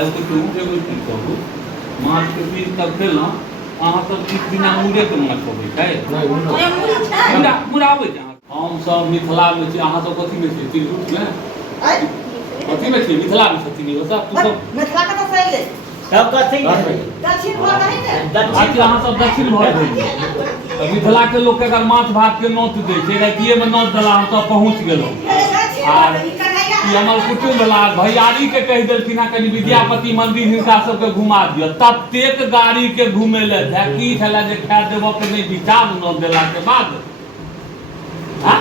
एगो चीज कहू माछ के पीस तब खेलहुँ अहाँ सब किछु बिना मूड़े के माछ होबै छै मुड़ा आबै छै हम सब मिथिला में छी अहाँ सब कथी में छी तिरहुत में कथी में छी मिथिला में छथिन ओ सब तू सब मिथिला के तो सही ले तब कथी दक्षिण भऽ रही ने दक्षिण अहाँ सब दक्षिण भऽ रही मिथिला के लोग के अगर माछ भात के नोत दै छै रातिये में नोत देला हम सब पहुँच गेलहुँ हमर कुटुम्ब वाला भैयारी के कह देलखिन कनि विद्यापति मंदिर हिनका सबके घुमा दियो ततेक गाड़ी के घूमे ले की छला जे खा देबो के नहीं विचार न देला के बाद हां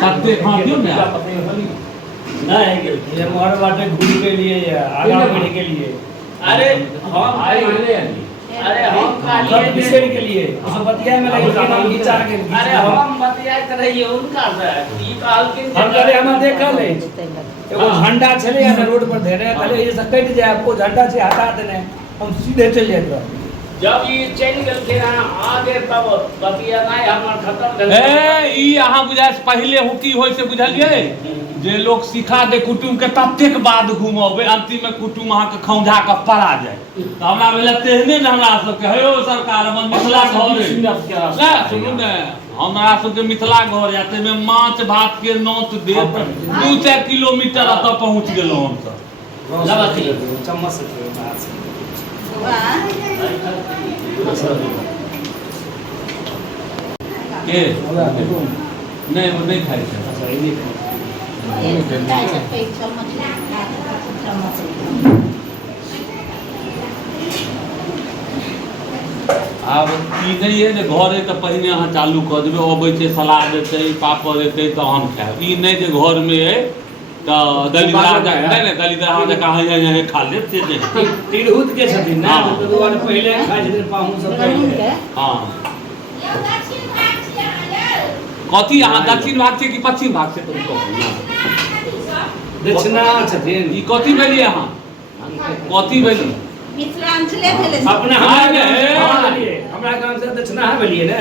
ततेक हां क्यों नहीं ये मोहर बाटे घूम के लिए या आगे बढ़ने के लिए अरे हम आए अरे हम कालिए विषय के लिए उस बतिया में लगे कि हम विचार के अरे हम बतिया कर रही है उनका से ई कहलकिन हम करे हम देखल है एगो झंडा चले या रोड पर धरे पहले ये सब कट जाए आपको झंडा से हटा देने हम सीधे चल जाए जब ये चल गेल थे आगे तब बतिया नहीं हमर खत्म भेल ए ई अहाँ बुझाय पहले हुकी होय से बुझलिए जे लोग सिखा दे कुटुम के ततेक बाद घुमबे अंतिम में कुटुम अहाँ के खौंझा के पड़ा जाए तो हमरा भेल तेहने न हमरा सब के हेयो सरकार मन मिथिला घर ना सुनू ने हमरा सब के मिथिला घर या ते में माछ भात के नोत दे 2-4 किलोमीटर अत पहुंच गेलौ हम सब लबती चम्मच से के नहीं वो नहीं खाई छै अच्छा ये अब ई नहीं है जे घर है तो पहिने अहाँ चालू कर देबै अबै छै सलाद देतै पापड़ देतै तहन खाएब ई नहीं जे घर में है तो दलिद्रा नहीं दलिद्रा जकाँ यहाँ खा लेब से नहीं तिरहुत के छथिन ना तो दुआरे पहले खाइ छथिन पाहुन सब पहले हां कथी अहाँ दक्षिण भाग छै कि पश्चिम भाग छै तुम कहू दक्षिणा छथिन ई कथी भेलिए अहाँ कथी भेलिए मिथिलांचले भेले अपना हमरा गांव से दक्षिणा भेलिए ने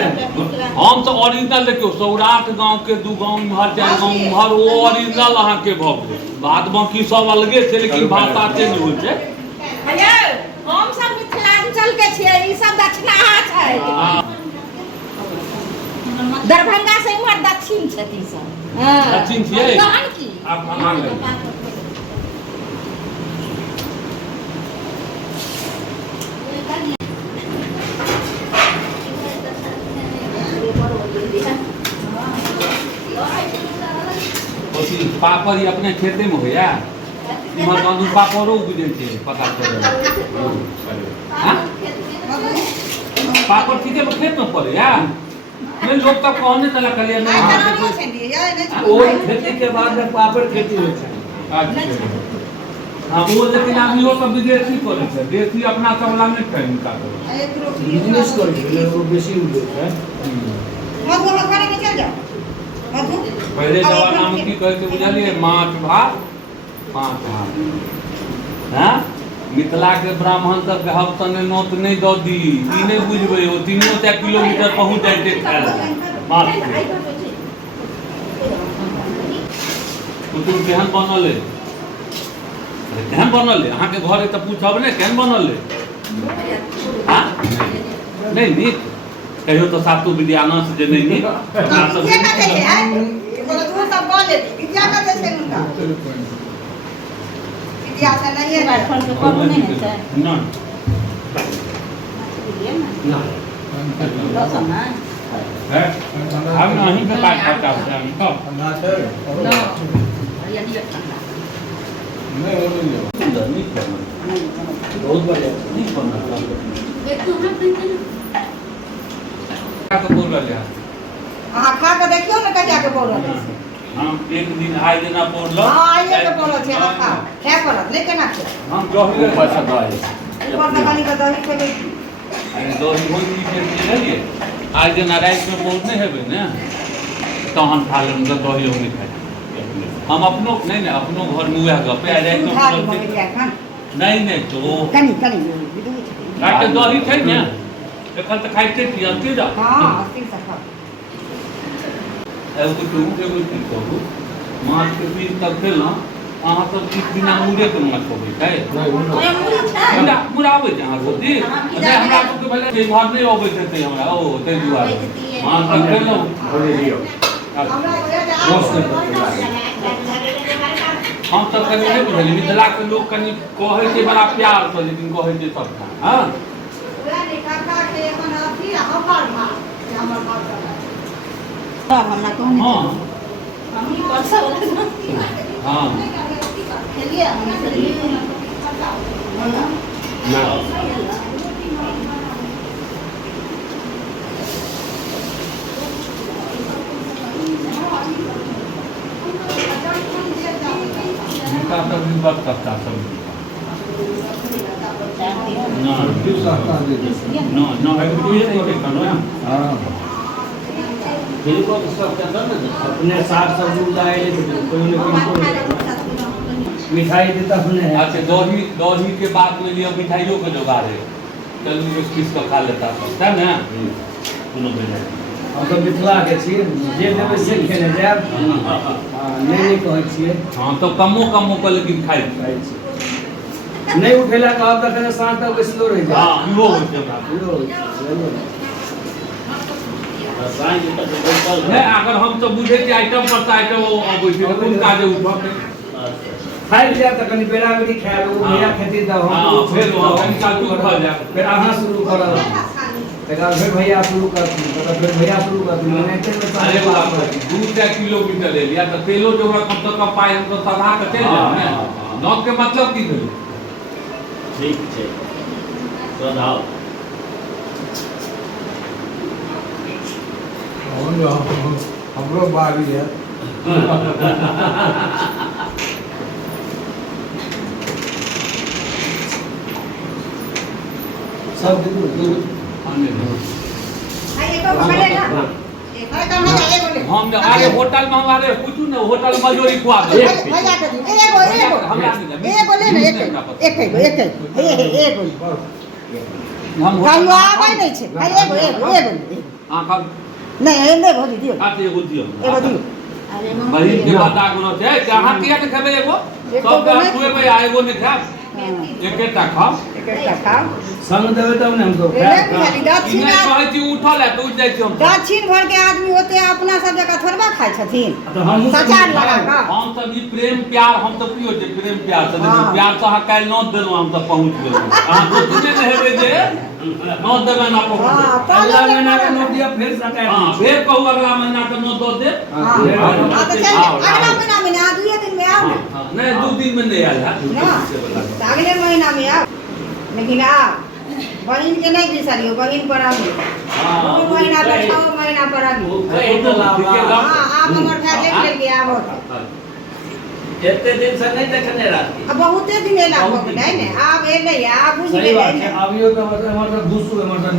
हम तो ओरिजिनल देखियो सौराठ गांव के दू गांव हर चार गांव हर वो ओरिजिनल अहाँ के भऽ गेल बात बाकी सब अलगे छै लेकिन भाषा चेंज होइ छै भैया हम सब मिथिलांचल के छियै ई सब दक्षिणा छै दरभंगा से इमहर दक्षिण छथि सब हां दक्षिण छियै तहन की आप खाना ले पापड़ ही अपने खेते में होया इमहर बांधू पापड़ो उगजे छै पता चले हां पापड़ ठीके में खेत में पड़े या नहीं लोग तब कहने चला कलिया नहीं वो खेती के बाद में पापड़ खेती होय छै अच्छा हां वो लेकिन आदमी हो सब विदेशी करे छै देशी अपना सबला नहीं टाइम का बिजनेस करे छै वो बेसी उगे छै मधु खाने के चल जाओ मधु पहले जमाना में की कहै छै बुझलिए माछ भात हां मिथिला के ब्राह्मण सब के हम सने नोत नहीं दऽ दी ई नहीं बुझबै ओ 3-4 किलोमीटर पहुंच जाइ छै खाय माछ कुटुम केहन बनल है केहन बनल है अहाँ के घर है तो पूछब ने केहन बनल है हां नहीं नीक कहियो तो सातु विद्यानस जे नहीं नीक बोलो तू सब बोल ले विद्या का कैसे उनका विद्या से नहीं है फल के करू नहीं है ना ना तो ना है हम नहीं पे बात करता हूं हम तो ना ये नहीं करना नहीं हो नहीं करना बहुत बढ़िया नहीं करना एक तो हम नहीं का बोल रहे हैं हां खा के देखियो ना कजा के बोल रहे हम एक दिन आइ देना बोललो हां आइए के बोलो छे हां खा क्या करत लेके ना छे हम जहिरे पैसा दई ऊपर से खाली का दही खेबे अरे दही होई की बुझलिए आज दिन रात में बहुत नहीं हेबे ने तहन खा लेम दही हो नहीं खाए हम अपनो नहीं ने अपनो घर में उहे गपे आ जाए तो नहीं तो कनी काट दही छै ने एखन त खाइते छी अंते जा हां अस्ती से खा एगो चीज कहू माछ के पीस तब खेलहुँ अहाँ सब किछ बिना मुड़े के मत होबै छै ओए मुड़ी छै मुड़ा आबै छै अहाँ सब दिन नहि हमरा सबके भेलै जे घर नहि अबै छै ते हमरा ओ तै दुआरे हाँ तब केलहुँ बोले लियो हम सब कनि नहि बुझलियै मिथिला के लोग कनि कहै छै बड़ा प्यार से लेकिन कहै छै सबटा हाँ हमरा कहने हाँ हम परसा हाँ खेलिए हम खेलिए ना इनका सब भी बात करता सब ना ना अभी कोई नहीं देखा ना अपने साग सब्जी उगाए कोई मिठाई देता हमने अच्छा दही के बाद में लिया मिठाइयों के जुगाड़ है चलू कुछ किस का खा लेता है ना सुनो बेटा हम तो मिथिला के छिए जे लेबै से खेने जायब नहीं कहै छिए हाँ तो कमो कर लेकिन खाई नहीं उठेला कहब त कने साँझ तक बैसलो रह जा हाँ इहो होइ छै हमरा नहीं अगर हम तो बुझे कि आइटम पर आइटम वो अबै छै कोन काजे उठब खाइ लिया त कनी बेरा बेरी खाए लो भैया खेती द हम हाँ फिर हम काजू खा जा फिर अहाँ शुरू करब तकर फिर भैया शुरू करथिन तकर फिर भैया शुरू करथिन एनाहिते में अरे बाप रे 2 किलोमीटर ले लिया तो तेलो जो हमरा कम से कम पाए हम तो सधा के चल जाए ना नॉक के मतलब की भेलै ठीक छै सदाओ हमरो बारी है सब हम आगे होटल में हमारे पूछू ना होटल मजूरी खुआ दो हम एगो दियो बहिन के बात आगो छै कि अहाँ किया ने खेबै एगो सब के खुएबै आ एगो ने खाब एकेटा खाब संग देबै तब ने हम तो उठल है तो उठ जाइ छी हम दक्षिण भर के आदमी होते अपना सब जगह थोड़बा खाइ छथिन तो हम सचार लगा का हम सब ई प्रेम प्यार हम सब की होइ छै प्रेम प्यार से देखियो प्यार तो अहाँ काल्हि नोट देलहुँ हम सब पहुँच गेलहुँ अहाँ सोचने ने हेबै जे नोट देबै ना पहुँच अगला महीना के नोट दिया फिर सकाय हाँ फिर कहू अगला महीना के नोट दो दे तो चल अगला महीना में आ 2 दिन में आओ नहीं 2 दिन में नहीं आया अगले महीना में आओ लेकिन आ बहिन के नहीं बिसरियो बहिन पर आबी 2 महीना पर 6 महीना पर आबी हां आप हमर भाई देख लेलिए आबो एते दिन से नहीं देखने रहती अब बहुते दिन एला हो गेलै ने आब एलै आ बुझ सही गेलै बात है अभियो तो मतलब घुसू मतलब